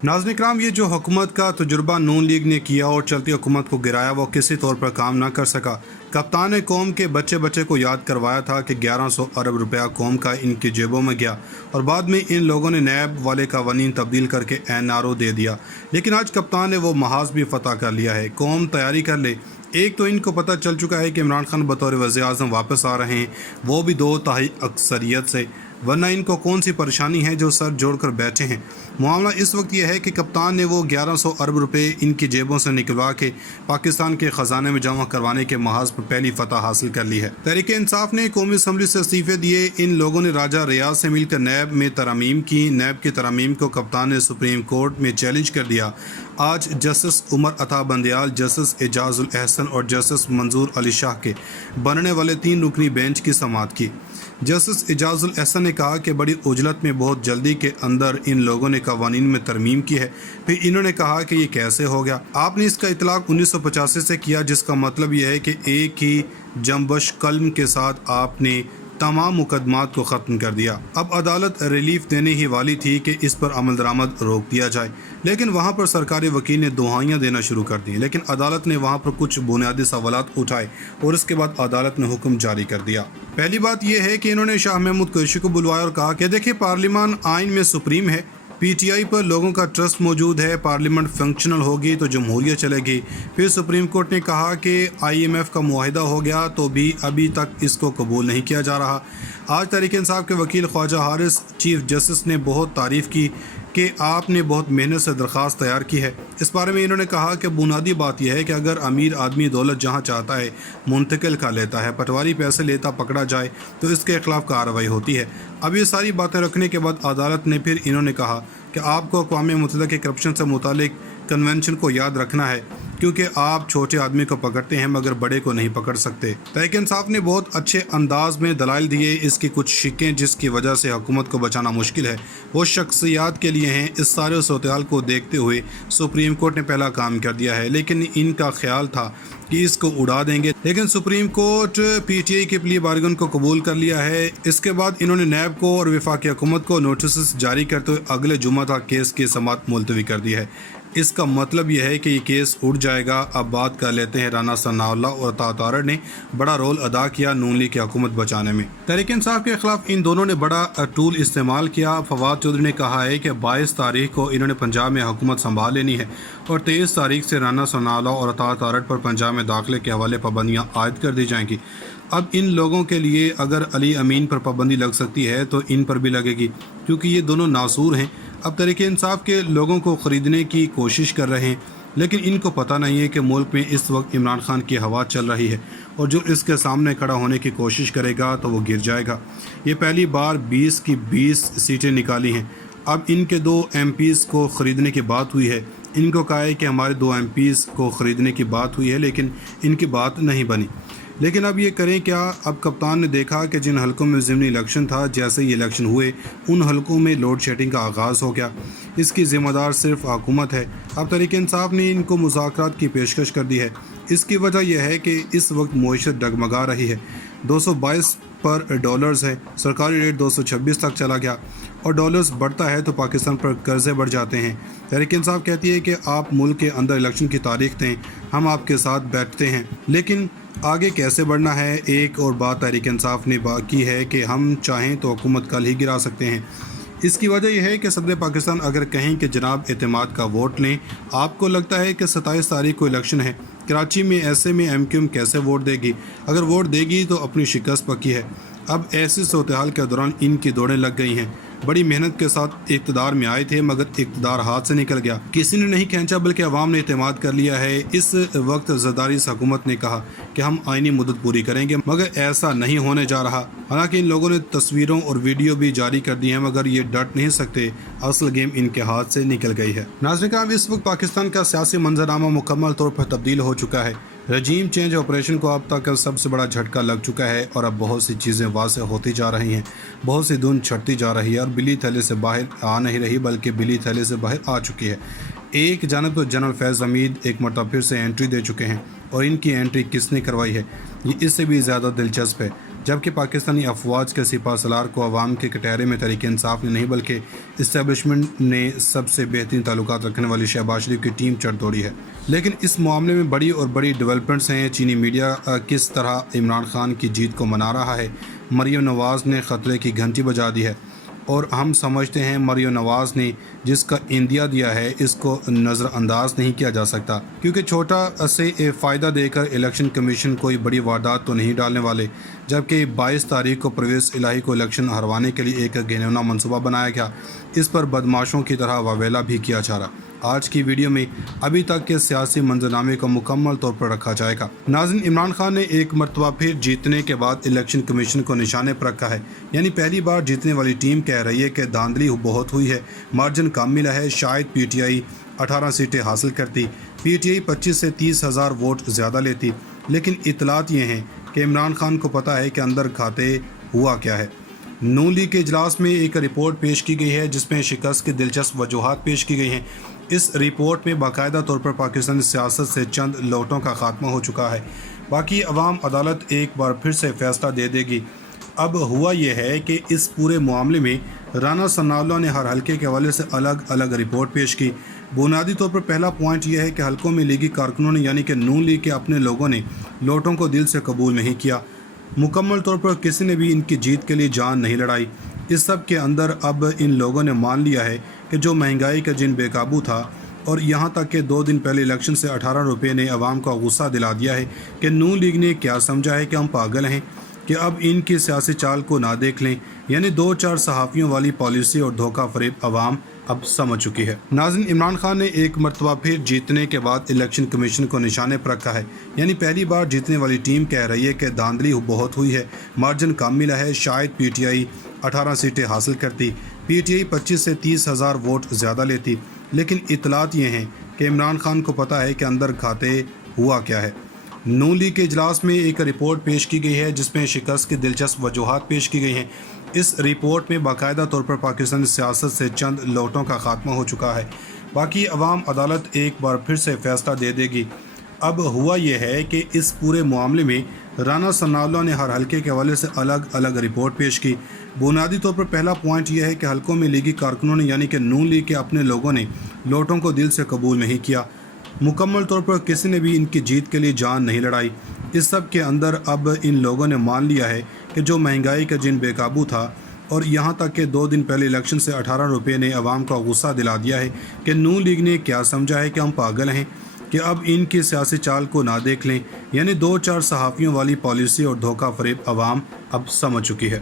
नाज़रीन इकराम, ये जो हुकूमत का तजुर्बा नून लीग ने किया और चलती हुकूमत को गिराया, वो किसी तौर पर काम ना कर सका। कप्तान कौम के बच्चे बच्चे को याद करवाया था कि 1100 अरब रुपया कौम का इनकी जेबों में गया और बाद में इन लोगों ने नैब वाले कवानीन तब्दील करके NRO दे दिया। लेकिन आज कप्तान ने वो महाज भी फतह कर लिया है। कौम तैयारी कर ले। एक तो इनको पता चल चुका है कि इमरान खान बतौर वज़ीर-ए-आज़म वापस आ रहे हैं, वो भी 2/3 अक्सरियत से, वरना इनको कौन सी परेशानी है जो सर जोड़कर बैठे हैं। मामला इस वक्त यह है कि कप्तान ने वो 1100 अरब रुपए इनकी जेबों से निकलवा के पाकिस्तान के ख़जाने में जमा करवाने के महाज पर पहली फतह हासिल कर ली है। तहरीक इंसाफ ने कौमी असम्बली से इस्तीफे दिए। इन लोगों ने राजा रियाज से मिलकर नैब में तरमीम की। नैब की तरमीम को कप्तान ने सुप्रीम कोर्ट में चैलेंज कर दिया। आज जस्टिस उमर अता बंदयाल, जस्टिस एजाजुल एहसन और जस्टिस मंजूर अली शाह के बनने वाले 3 रुकनी बेंच की समाअत की। जस्टिस एजाजुल एहसन ने कहा कि बड़ी उजलत में बहुत जल्दी के अंदर इन लोगों ने कवानीन में तरमीम की है। फिर इन्होंने कहा कि ये कैसे हो गया। आपने इसका इतलाक 1985 से किया, जिसका मतलब यह है कि एक ही जंबश कलम के साथ आपने तमाम मुकदमात को ख़त्म कर दिया। अब अदालत रिलीफ देने ही वाली थी कि इस पर अमल दरामद रोक दिया जाए, लेकिन वहाँ पर सरकारी वकील ने दुहाइयाँ देना शुरू कर दी। लेकिन अदालत ने वहाँ पर कुछ बुनियादी सवालात उठाए और उसके बाद अदालत ने हुक्म जारी कर दिया। पहली बात यह है कि इन्होंने शाह महमूद कुरैशी को बुलवाया और कहा कि देखिए, पार्लियामान आइन में सुप्रीम है, PTI पर लोगों का ट्रस्ट मौजूद है, पार्लियामेंट फंक्शनल होगी तो जमहूरियत चलेगी। फिर सुप्रीम कोर्ट ने कहा कि IMF का मुआहिदा हो गया तो भी अभी तक इसको कबूल नहीं किया जा रहा। आज तहरीक इंसाफ के वकील ख्वाजा हारिस चीफ जस्टिस ने बहुत तारीफ़ की कि आपने बहुत मेहनत से दरख्वास्त तैयार की है। इस बारे में इन्होंने कहा कि बुनियादी बात यह है कि अगर अमीर आदमी दौलत जहाँ चाहता है मुंतकिल कर लेता है, पटवारी पैसे लेता पकड़ा जाए तो इसके खिलाफ कार्रवाई होती है। अब ये सारी बातें रखने के बाद अदालत ने फिर इन्होंने कहा कि आपको अक़वाम मुत्तहिदा के करप्शन से मुतालिक कन्वेंशन को याद रखना है, क्योंकि आप छोटे आदमी को पकड़ते हैं मगर बड़े को नहीं पकड़ सकते। तहरीक इंसाफ ने बहुत अच्छे अंदाज में दलाइल दिए। इसकी कुछ शिकें जिसकी वजह से हुकूमत को बचाना मुश्किल है वो शख्सियात के लिए हैं। इस सारे सूरत-ए-हाल को देखते हुए सुप्रीम कोर्ट ने पहला काम कर दिया है, लेकिन इनका ख्याल था कि इसको उड़ा देंगे, लेकिन सुप्रीम कोर्ट PTI के प्ली बार्गन को कबूल कर लिया है। इसके बाद इन्होंने नैब को और वफाकी हुकूमत को नोटिस जारी करते हुए अगले जुम्मा तक केस की समाअत मुलतवी कर दी है। इसका मतलब यह है कि ये केस उड़ जाएगा। अब बात कर लेते हैं राना सनाउल्लाह और अता तारड़ ने बड़ा रोल अदा किया नून लीग की हुकूमत बचाने में। तहरीक इंसाफ के खिलाफ इन दोनों ने बड़ा टूल इस्तेमाल किया। फवाद चौधरी ने कहा है कि 22 तारीख को इन्होंने पंजाब में हुकूमत संभाल लेनी है और 23 तारीख से राना सनाउल्लाह और अता तारड़ पर पंजाब में दाखिले के हवाले पाबंदियाँ आयद कर दी जाएंगी। अब इन लोगों के लिए अगर अली अमीन पर पाबंदी लग सकती है तो इन पर भी लगेगी, क्योंकि ये दोनों नासूर हैं। अब तहरीक इंसाफ के लोगों को ख़रीदने की कोशिश कर रहे हैं, लेकिन इनको पता नहीं है कि मुल्क में इस वक्त इमरान खान की हवा चल रही है और जो इसके सामने खड़ा होने की कोशिश करेगा तो वो गिर जाएगा। ये पहली बार 20 की 20 सीटें निकाली हैं। अब इनके 2 MPs को ख़रीदने की बात हुई है। इनको कहा है कि हमारे 2 MPs को ख़रीदने की बात हुई है, लेकिन इनकी बात नहीं बनी। लेकिन अब ये करें क्या? अब कप्तान ने देखा कि जिन हलकों में ज़िमनी इलेक्शन था, जैसे ही इलेक्शन हुए उन हलकों में लोड शेडिंग का आगाज़ हो गया। इसकी ज़िम्मेदार सिर्फ हुकूमत है। अब तहरीक इंसाफ ने इनको मुज़ाकरात की पेशकश कर दी है। इसकी वजह यह है कि इस वक्त मईशत डगमगा रही है। 222 पर डॉलर्स है, सरकारी रेट 226 तक चला गया और डॉलर्स बढ़ता है तो पाकिस्तान पर कर्जे बढ़ जाते हैं। तहरीक इंसाफ कहती है कि आप मुल्क के अंदर इलेक्शन की तारीख दें, हम आपके साथ बैठते हैं, लेकिन आगे कैसे बढ़ना है। एक और बात तहरीक इंसाफ ने की है कि हम चाहें तो हुकूमत कल ही गिरा सकते हैं। इसकी वजह यह है कि सदर पाकिस्तान अगर कहें कि जनाब एतमाद का वोट लें, आपको लगता है कि 27 तारीख को इलेक्शन है कराची में, ऐसे में MQM कैसे वोट देगी? अगर वोट देगी तो अपनी शिकस्त पक्की है। अब ऐसी सूरत-ए-हाल के दौरान इनकी दौड़ें लग गई हैं। बड़ी मेहनत के साथ इक़्तिदार में आए थे मगर इक़्तिदार हाथ से निकल गया। किसी ने नहीं खींचा बल्कि अवाम ने एतमाद कर लिया है। इस वक्त ज़रदारी हुकूमत ने कहा कि हम आइनी मुद्दत पूरी करेंगे, मगर ऐसा नहीं होने जा रहा। हालांकि इन लोगों ने तस्वीरों और वीडियो भी जारी कर दी हैं, मगर ये डट नहीं सकते। असल गेम इनके हाथ से निकल गई है। नाज़रीन, इस वक्त पाकिस्तान का सियासी मंजरनामा मुकम्मल तौर पर तब्दील हो चुका है। रजीम चेंज ऑपरेशन को अब तक सबसे बड़ा झटका लग चुका है और अब बहुत सी चीज़ें वाज़ेह होती जा रही हैं, बहुत सी धुन छटती जा रही है और बिल्ली थैले से बाहर आ नहीं रही बल्कि बिल्ली थैले से बाहर आ चुकी है। एक जानब तो जनरल फैज़ हमीद एक मरतबा फिर से एंट्री दे चुके हैं और इनकी एंट्री किसने करवाई है ये इससे भी ज़्यादा दिलचस्प है। جبکہ پاکستانی افواج کے سپہ سالار کو عوام کے کٹہرے میں تحریک انصاف نے نہیں بلکہ اسٹیبلشمنٹ نے سب سے بہترین تعلقات رکھنے والی شہباز شریف کی ٹیم چڑھ دوڑی ہے۔ لیکن اس معاملے میں بڑی ڈیولپمنٹس ہیں۔ چینی میڈیا کس طرح عمران خان کی جیت کو منا رہا ہے۔ مریم نواز نے خطرے کی گھنٹی بجا دی ہے، اور ہم سمجھتے ہیں مریم نواز نے جس کا عندیہ دیا ہے اس کو نظر انداز نہیں کیا جا سکتا، کیونکہ چھوٹا سے فائدہ دے کر الیکشن کمیشن کوئی بڑی واردات تو نہیں ڈالنے والے۔ جبکہ 22 تاریخ کو پرویز الہی کو الیکشن ہروانے کے لیے ایک گھناؤنا منصوبہ بنایا گیا، اس پر بدماشوں کی طرح واویلا بھی کیا جا رہا۔ آج کی ویڈیو میں ابھی تک کے سیاسی منظرنامے کو مکمل طور پر رکھا جائے گا۔ ناظرین، عمران خان نے ایک مرتبہ پھر جیتنے کے بعد الیکشن کمیشن کو نشانے پر رکھا ہے، یعنی پہلی بار جیتنے والی ٹیم کہہ رہی ہے کہ دھاندلی بہت ہوئی ہے، مارجن کم ملا ہے، شاید پی ٹی آئی 18 سیٹیں حاصل کرتی، پی ٹی آئی 25 سے 30 ہزار ووٹ زیادہ لیتی۔ لیکن اطلاعات یہ ہیں کہ عمران خان کو پتہ ہے کہ اندر کھاتے ہوا کیا ہے۔ نون لیگ کے اجلاس میں ایک رپورٹ پیش کی گئی ہے جس میں شکست کی دلچسپ وجوہات پیش کی گئی ہیں۔ اس رپورٹ میں باقاعدہ طور پر پاکستانی سیاست سے چند لوٹوں کا خاتمہ ہو چکا ہے، باقی عوام عدالت ایک بار پھر سے فیصلہ دے دے گی۔ اب ہوا یہ ہے کہ اس پورے معاملے میں رانا ثناء اللہ نے ہر حلقے کے حوالے سے الگ الگ رپورٹ پیش کی۔ بنیادی طور پر پہلا پوائنٹ یہ ہے کہ حلقوں میں لیگی کارکنوں نے یعنی کہ نون لیگ کے اپنے لوگوں نے لوٹوں کو دل سے قبول نہیں کیا۔ مکمل طور پر کسی نے بھی ان کی جیت کے لیے جان نہیں لڑائی۔ اس سب کے اندر اب ان لوگوں نے مان لیا ہے کہ جو مہنگائی کا جن بے قابو تھا، اور یہاں تک کہ 2 دن پہلے الیکشن سے 18 روپے نے عوام کا غصہ دلا دیا ہے کہ نون لیگ نے کیا سمجھا ہے کہ ہم پاگل ہیں کہ اب ان کی سیاسی چال کو نہ دیکھ لیں، یعنی 2-4 صحافیوں والی پالیسی اور دھوکہ فریب عوام اب سمجھ چکی ہے۔ ناظرین، عمران خان نے ایک مرتبہ پھر جیتنے کے بعد الیکشن کمیشن کو نشانے پر رکھا ہے، یعنی پہلی بار جیتنے والی ٹیم کہہ رہی ہے کہ دھاندلی بہت ہوئی ہے، مارجن کم ملا ہے، شاید پی ٹی آئی 18 سیٹیں حاصل کرتی، پی ٹی آئی 25 سے 30 ہزار ووٹ زیادہ لیتی۔ لیکن اطلاعات یہ ہیں کہ عمران خان کو پتہ ہے کہ اندر کھاتے ہوا کیا ہے۔ نون لیگ کے اجلاس میں ایک رپورٹ پیش کی گئی ہے جس میں شکست کی دلچسپ وجوہات پیش کی گئی ہیں۔ اس رپورٹ میں باقاعدہ طور پر پاکستانی سیاست سے چند لوٹوں کا خاتمہ ہو چکا ہے، باقی عوام عدالت ایک بار پھر سے فیصلہ دے دے گی۔ اب ہوا یہ ہے کہ اس پورے معاملے میں رانا ثناء اللہ نے ہر حلقے کے حوالے سے الگ الگ رپورٹ پیش کی۔ بنیادی طور پر پہلا پوائنٹ یہ ہے کہ حلقوں میں لیگی کارکنوں نے یعنی کہ نون لیگ کے اپنے لوگوں نے لوٹوں کو دل سے قبول نہیں کیا۔ مکمل طور پر کسی نے بھی ان کی جیت کے لیے جان نہیں لڑائی۔ اس سب کے اندر اب ان لوگوں نے مان لیا ہے کہ جو مہنگائی کا جن بے قابو تھا، اور یہاں تک کہ 2 دن پہلے الیکشن سے 18 روپے نے عوام کا غصہ دلا دیا ہے کہ نون لیگ نے کیا سمجھا ہے کہ ہم پاگل ہیں کہ اب ان کی سیاسی چال کو نہ دیکھ لیں، یعنی 2-4 صحافیوں والی پالیسی اور دھوکہ فریب عوام اب سمجھ چکی ہے۔